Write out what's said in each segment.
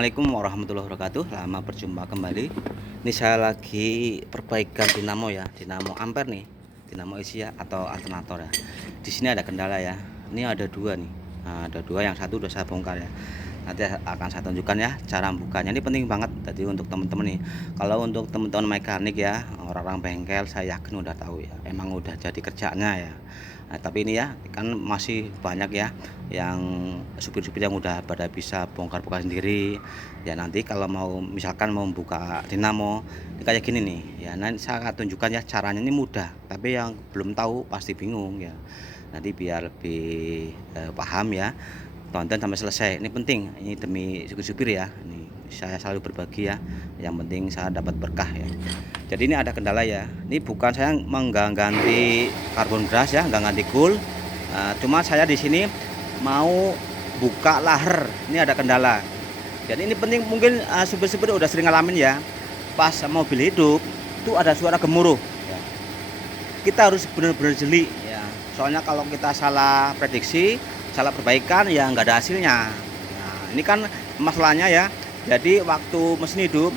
Assalamualaikum warahmatullahi wabarakatuh. Lama berjumpa kembali. Ini saya lagi perbaikan dinamo ya, dinamo ampere nih, dinamo isi ya atau alternator ya. Di sini ada kendala ya. Ini ada dua nih. Nah, ada dua, yang satu udah saya bongkar ya. Nanti akan saya tunjukkan ya cara bukanya. Ini penting banget tadi untuk teman-teman nih. Kalau untuk teman-teman mekanik ya, orang-orang bengkel, saya yakin udah tahu ya. Emang udah jadi kerjanya ya. Nah, tapi ini ya kan masih banyak ya yang supir-supir yang udah pada bisa bongkar-bongkar sendiri ya. Nanti kalau mau misalkan mau buka dinamo ini kayak gini nih ya, nanti saya akan tunjukkan ya caranya. Ini mudah, tapi yang belum tahu pasti bingung ya. Nanti biar lebih paham ya, tonton sampai selesai. Ini penting, ini demi supir-supir ya. Ini saya selalu berbagi ya, yang penting saya dapat berkah ya. Jadi ini ada kendala ya. Ini bukan saya mengganti karbon gas ya, nggak ganti cool. Cuma saya di sini mau buka laher. Ini ada kendala. Jadi ini penting, mungkin supir-supir udah sering ngalamin ya. Pas mobil hidup itu ada suara gemuruh. Ya. Kita harus benar-benar jeli ya. Soalnya kalau kita salah prediksi, salah perbaikan ya nggak ada hasilnya. Nah, ini kan masalahnya ya. Jadi waktu mesin hidup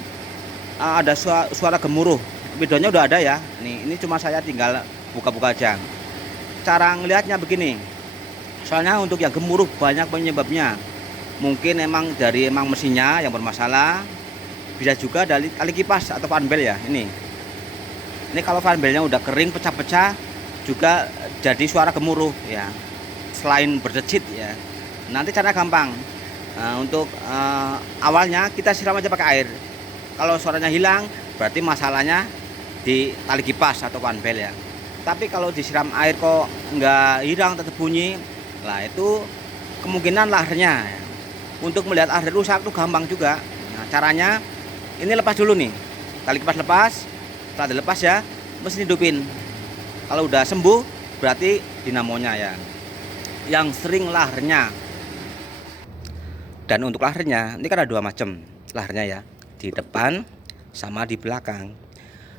ada suara gemuruh. Videonya udah ada ya. Ini cuma saya tinggal buka-buka aja. Cara ngelihatnya begini. Soalnya untuk yang gemuruh banyak penyebabnya. Mungkin emang dari mesinnya yang bermasalah. Bisa juga dari tali kipas atau fan belt ya. Ini kalau fan beltnya udah kering, pecah-pecah, juga jadi suara gemuruh ya. Selain berdecit ya. Nanti caranya gampang. Untuk awalnya kita siram aja pakai air. Kalau suaranya hilang berarti masalahnya di tali kipas atau fan belt ya. Tapi kalau disiram air kok nggak hilang, tetap bunyi, lah itu kemungkinan lahernya ya. Untuk melihat aher rusak itu gampang juga. Nah, caranya ini lepas dulu nih, tali kipas lepas. Setelah dilepas ya, mesin hidupin. Kalau udah sembuh berarti dinamonya ya yang sering lahernya. Dan untuk lahernya ini kan ada dua macam lahernya ya, di depan sama di belakang.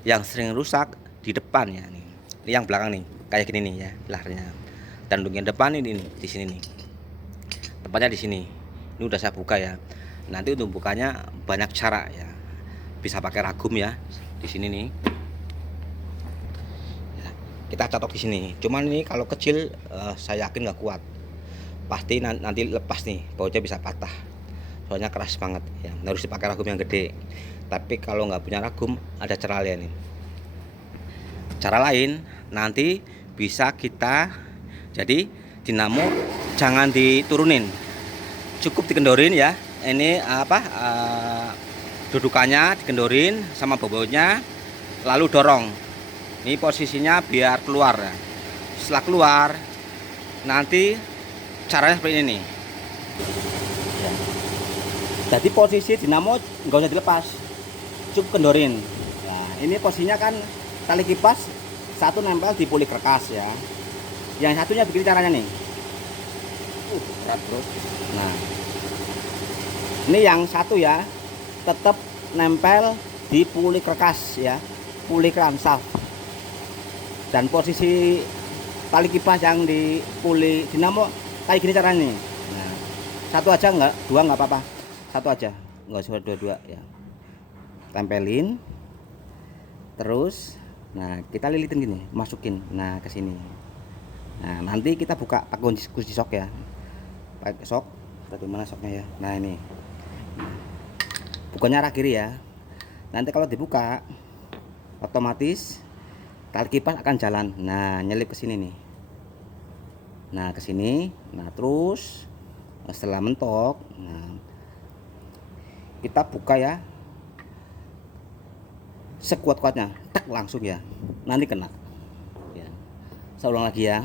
Yang sering rusak di depan ya nih. Ini yang belakang nih, kayak gini nih ya lahernya. Dan untuk yang depan ini nih, di sini nih. Tepatnya di sini. Ini udah saya buka ya. Nanti untuk bukanya banyak cara ya. Bisa pakai ragum ya di sini nih. Ya, kita cocok di sini. Cuman ini kalau kecil saya yakin nggak kuat. Pasti nanti lepas nih, bautnya bisa patah. Soalnya keras banget ya. Harus dipakai ragum yang gede. Tapi kalau nggak punya ragum, ada cara lain nih. Cara lain nanti bisa kita, jadi dinamo jangan diturunin, cukup dikendorin ya. Ini dudukannya dikendorin sama bobotnya, lalu dorong. Ini posisinya biar keluar. Setelah keluar, nanti caranya seperti ini nih. Jadi posisi dinamo nggak usah dilepas, cukup kendorin. Nah, ini posisinya kan tali kipas satu nempel di puli kerkas ya. Yang satunya begini caranya nih. Berat terus. Nah, ini yang satu ya, tetap nempel di puli kerkas ya, puli crankshaft. Dan posisi tali kipas yang di puli dinamo kayak gini caranya nih. Nah, satu aja enggak, dua enggak apa-apa. Satu aja, enggak usah dua-dua ya. Tempelin. Terus nah, kita lilitin gini, masukin nah ke sini. Nah, nanti kita buka pakai kunci sok ya. Pakai sok. Bagaimana soknya ya? Nah, ini. Bukanya arah kiri ya. Nanti kalau dibuka otomatis tali kipas akan jalan. Nah, nyelip ke sini nih. Nah, ke sini. Nah, terus setelah mentok, nah kita buka ya. Sekuat-kuatnya, tak langsung ya. Nanti kena. Ya. Saya ulang lagi ya.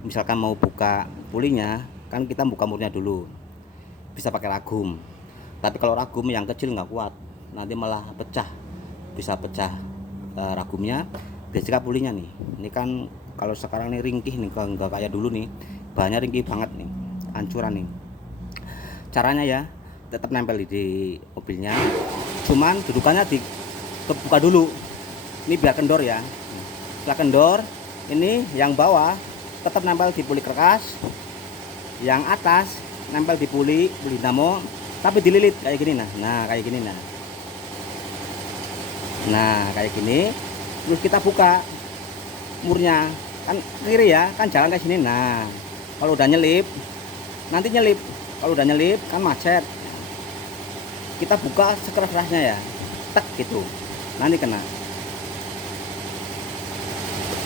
Misalkan mau buka pulinya, kan kita buka murnya dulu. Bisa pakai ragum. Tapi kalau ragum yang kecil nggak kuat, nanti malah pecah. Bisa pecah ragumnya. Biasanya pulinya nih. Ini kan kalau sekarang nih ringkih nih, nggak kayak dulu nih. Bahannya ringkih banget nih, hancuran nih. Caranya ya, tetap nempel di mobilnya. Cuman dudukannya buka dulu. Ini biar kendor ya. Setelah kendor, ini yang bawah tetap nempel di puli kerkas. Yang atas nempel di puli dinamo. tapi dililit kayak gini. Nah kayak gini. Nah kayak gini, terus kita buka murnya kan kiri ya, kan jalan kayak sini. Nah kalau udah nyelip, nanti nyelip, kalau udah nyelip kan macet, kita buka sekeras-kerasnya ya, tek gitu, nanti kena.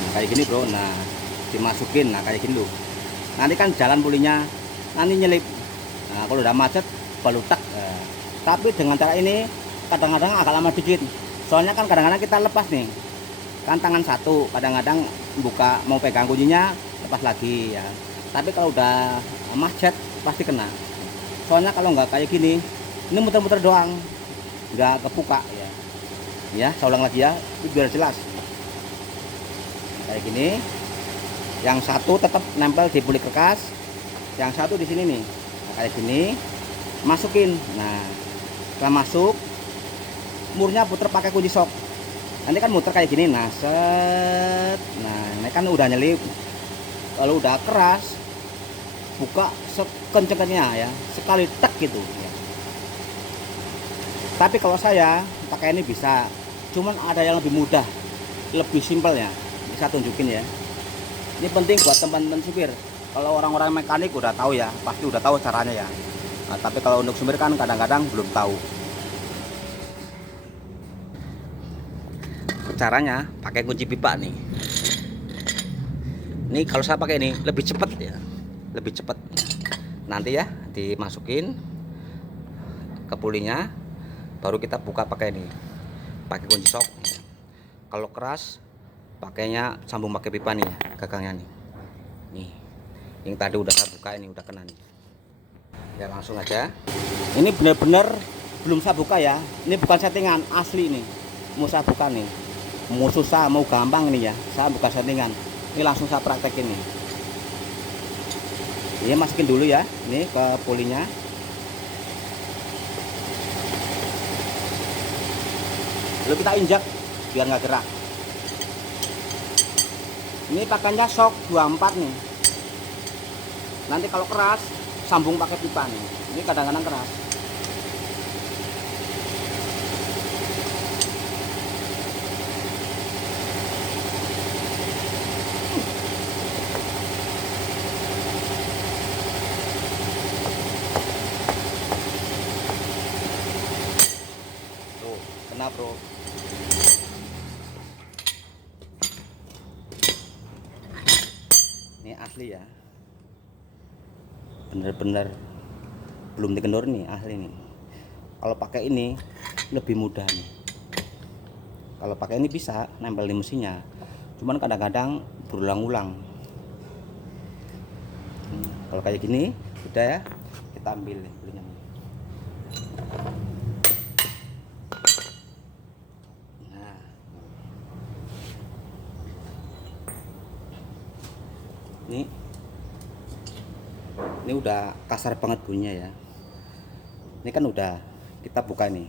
Nah kayak gini bro. Nah dimasukin, nah kayak gini loh, nanti kan jalan pulinya, nanti nyelip. Nah kalau udah macet baru tek. Tapi dengan cara ini kadang-kadang agak lama dikit, soalnya kan kadang-kadang kita lepas nih kan tangan satu, kadang-kadang buka mau pegang kuncinya lepas lagi ya. Tapi kalau udah macet pasti kena, soalnya kalau nggak kayak gini, ini muter-muter doang nggak kebuka ya. Saya ulang lagi ya biar jelas. Nah, kayak gini, yang satu tetap nempel di puli kertas, yang satu di sini nih. Nah, kayak gini masukin. Nah setelah masuk, murnya puter pakai kunci sok, nanti kan muter kayak gini. Nah set, nah ini kan udah nyelip. Kalau udah keras, buka sekenceng-kencengnya ya, sekali tek gitu ya. Tapi kalau saya pakai ini bisa, cuman ada yang lebih mudah, lebih simpel ya, bisa tunjukin ya. Ini penting buat teman-teman supir. Kalau orang-orang mekanik udah tahu ya, pasti udah tahu caranya ya. Nah, tapi kalau untuk supir kan kadang-kadang belum tahu caranya. Pakai kunci pipa nih. Ini kalau saya pakai ini lebih cepat ya, lebih cepat. Nanti ya dimasukin ke pulinya, baru kita buka pakai ini, pakai kunci sok. Kalau keras pakainya sambung pakai pipa nih, gagangnya nih. Yang tadi udah saya buka, ini udah kena nih ya. Langsung aja, ini bener-bener belum saya buka ya, ini bukan settingan asli nih, mau saya buka nih, mau susah mau gampang nih ya, saya buka settingan. Ini langsung saya praktekin nih. Ini masukin dulu ya, ini ke pulinya. Lalu kita injak biar nggak gerak. Ini pakainya sok 24 nih. Nanti kalau keras sambung pakai pipa nih. Ini kadang-kadang keras. Tuh, kena bro. Ini asli ya, bener-bener belum dikendor nih, asli nih. Kalau pakai ini lebih mudah nih. Kalau pakai ini bisa nempel di mesinnya, cuman kadang-kadang berulang-ulang. Kalau kayak gini udah ya, kita ambil nih pulinya. Nah ini udah kasar banget bunyinya ya. Ini kan udah kita buka nih,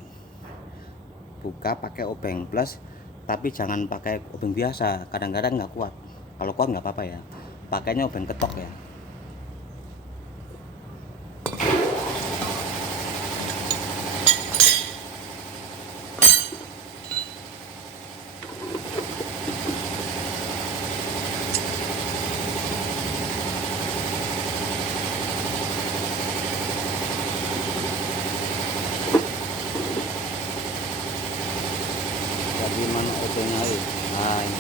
buka pakai obeng plus, tapi jangan pakai obeng biasa, kadang-kadang nggak kuat. Kalau kuat nggak apa-apa ya, pakainya obeng ketok ya. Jadi mana obengnya ini? Nah ini.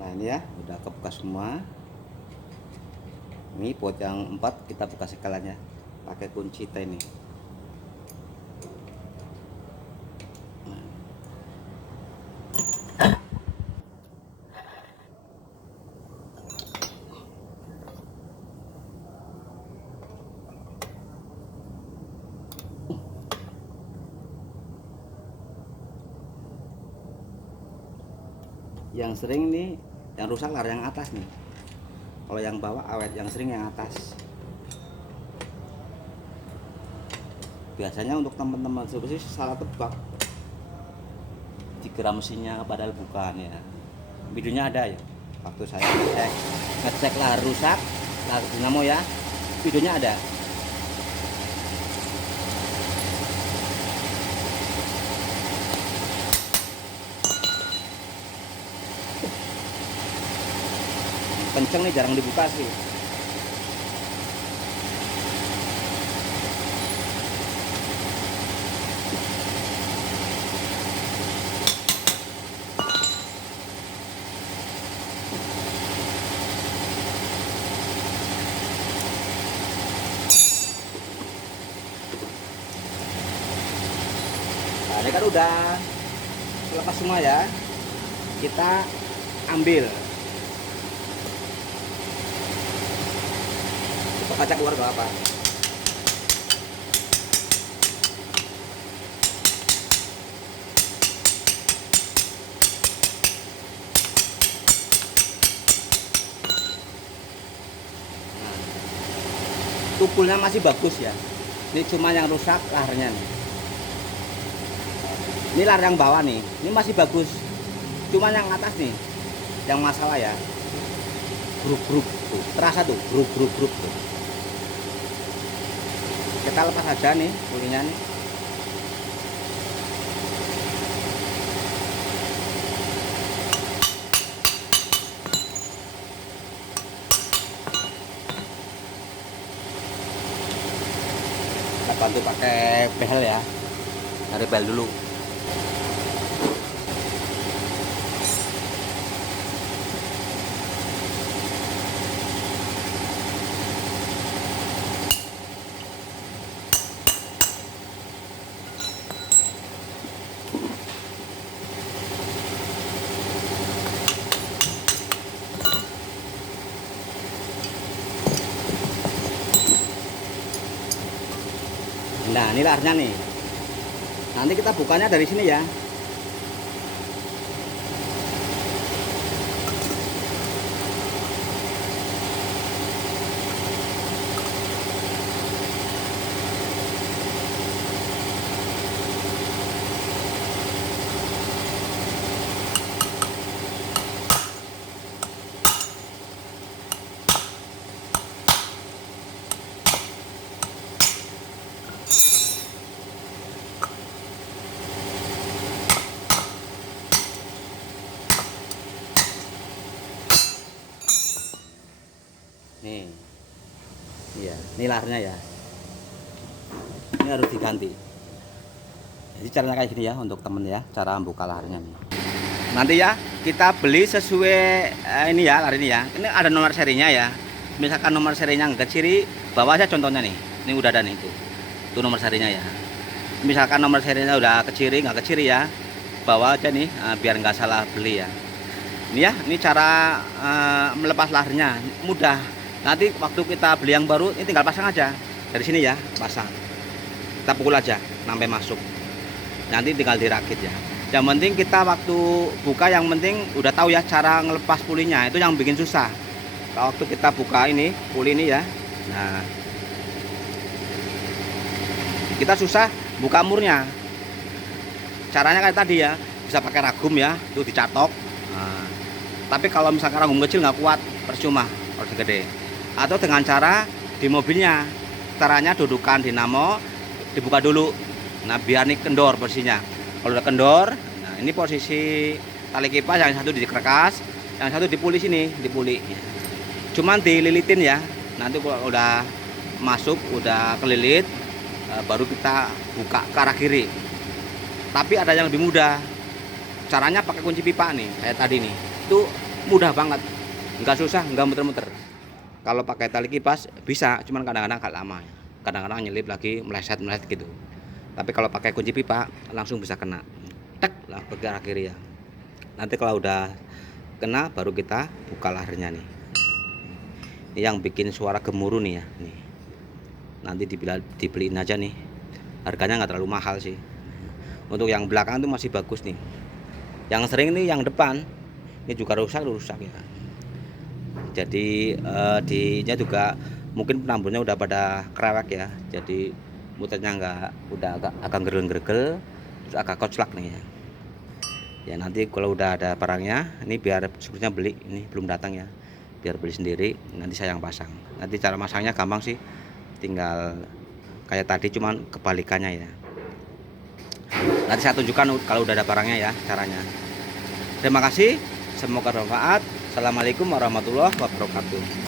Nah ini ya udah kebuka semua. Ini buat yang 4 kita buka sekaliannya pakai kunci T ini. Yang sering nih, yang rusak lar yang atas nih. Kalau yang bawah awet, yang sering yang atas. Biasanya untuk teman-teman seperti salah tebak, dikira mesinnya padahal bukan ya. Videonya ada ya. Waktu saya ngecek lar rusak, lar dinamo ya, videonya ada. Kenceng nih, jarang dibuka sih. Nah, ini kan udah lepas semua ya. Kita ambil. Kita kaca keluar gak apa. Tupulnya masih bagus ya. Ini cuma yang rusak larnya nih. Ini lar yang bawah nih, ini masih bagus. Cuma yang atas nih, yang masalah ya. Grup-grup tuh, terasa tuh, grup-grup tuh. Kita lepas aja nih pulinya nih. Kita bantu pakai behel ya. Dari behel dulu. Nah ini larnya nih. Nanti kita bukanya dari sini ya. Nih, iya, ini larnya ya. Ini harus diganti. Jadi caranya kayak gini ya untuk temen ya, cara buka larnya nih. Nanti ya kita beli sesuai ini ya lar ini ya. Ini ada nomor serinya ya. Misalkan nomor serinya nggak keciri, bawa aja contohnya nih. Ini udah ada nih itu nomor serinya ya. Misalkan nomor serinya udah keciri nggak keciri ya, bawa aja nih biar nggak salah beli ya. Ini ya, ini cara melepas larnya mudah. Nanti waktu kita beli yang baru ini tinggal pasang aja dari sini ya, pasang. Kita pukul aja sampai masuk. Nanti tinggal dirakit ya. Yang penting kita waktu buka yang penting udah tahu ya cara ngelepas pulinya. Itu yang bikin susah. Kalau waktu kita buka ini puli ini ya. Nah, kita susah buka murnya. Caranya kayak tadi ya, bisa pakai ragum ya, itu dicatok. Nah, tapi kalau misalkan ragum kecil nggak kuat, percuma kalau gede. Atau dengan cara di mobilnya, caranya dudukan dinamo dibuka dulu. Nah biar nih kendor posisinya. Kalau udah kendor, nah ini posisi tali kipas yang satu dikerkas, yang satu dipuli sini, dipuli. Cuman dililitin ya. Nanti kalau udah masuk, udah kelilit, baru kita buka ke arah kiri. Tapi ada yang lebih mudah. Caranya pakai kunci pipa nih, kayak tadi nih. Itu mudah banget, nggak susah, nggak muter-muter. Kalau pakai tali kipas bisa, cuman kadang-kadang agak lama ya. Kadang-kadang nyelip lagi meleset-meleset gitu. Tapi kalau pakai kunci pipa langsung bisa kena. Tek lah ke arah kiri ya. Nanti kalau udah kena baru kita buka lahernya nih. Ini yang bikin suara gemuruh nih ya. Nih. Nanti dibeliin aja nih. Harganya nggak terlalu mahal sih. Untuk yang belakang itu masih bagus nih. Yang sering nih yang depan. Ini juga rusak ya. Jadi dinya juga mungkin penamburnya udah pada kerewek ya. Jadi muternya udah agak gerel-gerel, terus agak koclak nih ya. Ya nanti kalau udah ada barangnya, ini biar sebenarnya beli, ini belum datang ya. Biar beli sendiri, nanti saya yang pasang. Nanti cara masangnya gampang sih, tinggal kayak tadi cuman kebalikannya ya. Nanti saya tunjukkan kalau udah ada barangnya ya caranya. Terima kasih, semoga bermanfaat. Assalamualaikum warahmatullahi wabarakatuh.